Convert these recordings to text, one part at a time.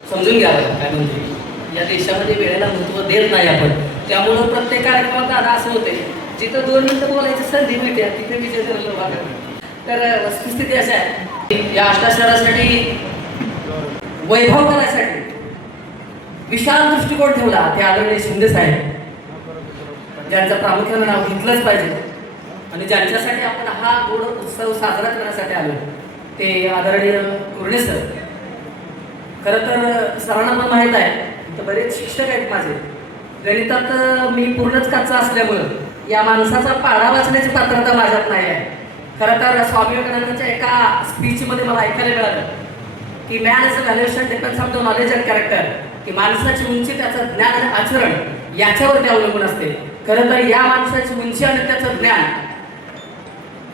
समजून घ्यावं काय म्हणजे या देशामध्ये वेळेला महत्त्व देत नाही आपण. त्यामुळं प्रत्येक कार्यक्रमात दादा असं होते जिथं 2 मिनिटं बोलायची संधी मिळते तिथे विजय झाला. तर वस्तुस्थिती अशी आहे या अष्टाक्षरासाठी वैभव करायसाठी विशाल दृष्टिकोन ठेवला ते आदरणीय शिंदे साहेब, ज्यांचं प्रामुख्यानं नाव घेतलंच पाहिजे आणि ज्यांच्यासाठी आपण हा गोड उत्सव साजरा करण्यासाठी आलो ते आदरणीय कुर्णे सर. खरं तर सरांना पण माहीत आहे तर बरेच शिक्षक आहेत माझे. गणितात मी पूर्णच कच्चा असल्यामुळं या माणसाचा पाढा वाचण्याची पात्रता माझ्यात नाही आहे. खरं तर स्वामी विवेकानंदांच्या एका स्पीचमध्ये मला ऐकायला मिळालं की man is a valuation depends on the knowledge and character, की माणसाची उंची त्याचं ज्ञान आणि आचरण याच्यावरती अवलंबून असते. खरं तर या माणसाची उंची आणि त्याचं ज्ञान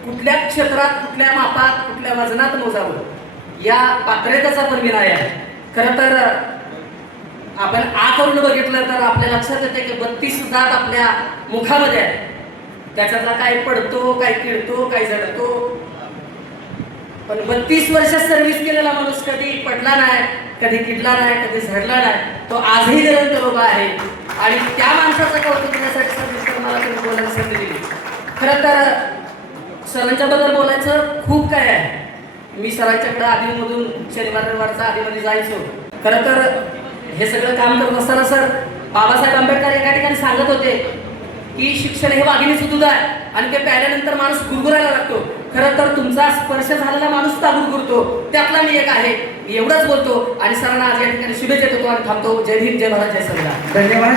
कुठल्या क्षेत्रात, कुठल्या मापात, कुठल्या वजनात मोजावं या पात्रतेचा पण विनाय आहे. खरं तर आपण आ करून बघितलं तर आपल्या लक्षात येते की 32 दात आपल्या मुखामध्ये आहे. त्याच्यातला काय पडतो, काय किडतो, काय जडतो. पण 32 वर्ष सर्व्हिस केलेला माणूस कधी पडला नाही, कधी किडला नाही, कधी झडला नाही. तो आजही निरंतर उभा आहे आणि त्या माणसाचं कौतुक करण्यासाठी सर मला तुम्ही बोलायला संधी दिली. खरं तर सरांच्याबद्दल बोलायचं खूप काय आहे. मी सरांच्याकडे आधीमधून शनिवार रविवारचा आधीमध्ये जायचो. खरं तर हे सगळं काम करत असताना सर बाबासाहेब आंबेडकर एका ठिकाणी सांगत होते की शिक्षण हे वाघिणीचं दूध आहे आणि ते प्यायल्यानंतर माणूस गुरगुरायला लागतो. खरं तर तुमचा स्पर्श झालेला माणूस का गुरगुरतो त्यातला मी एक आहे. एवढंच बोलतो आणि सरांना आज या ठिकाणी शुभेच्छा देतो आणि थांबतो. जय भीम, जय भारत, जय संविधान. धन्यवाद.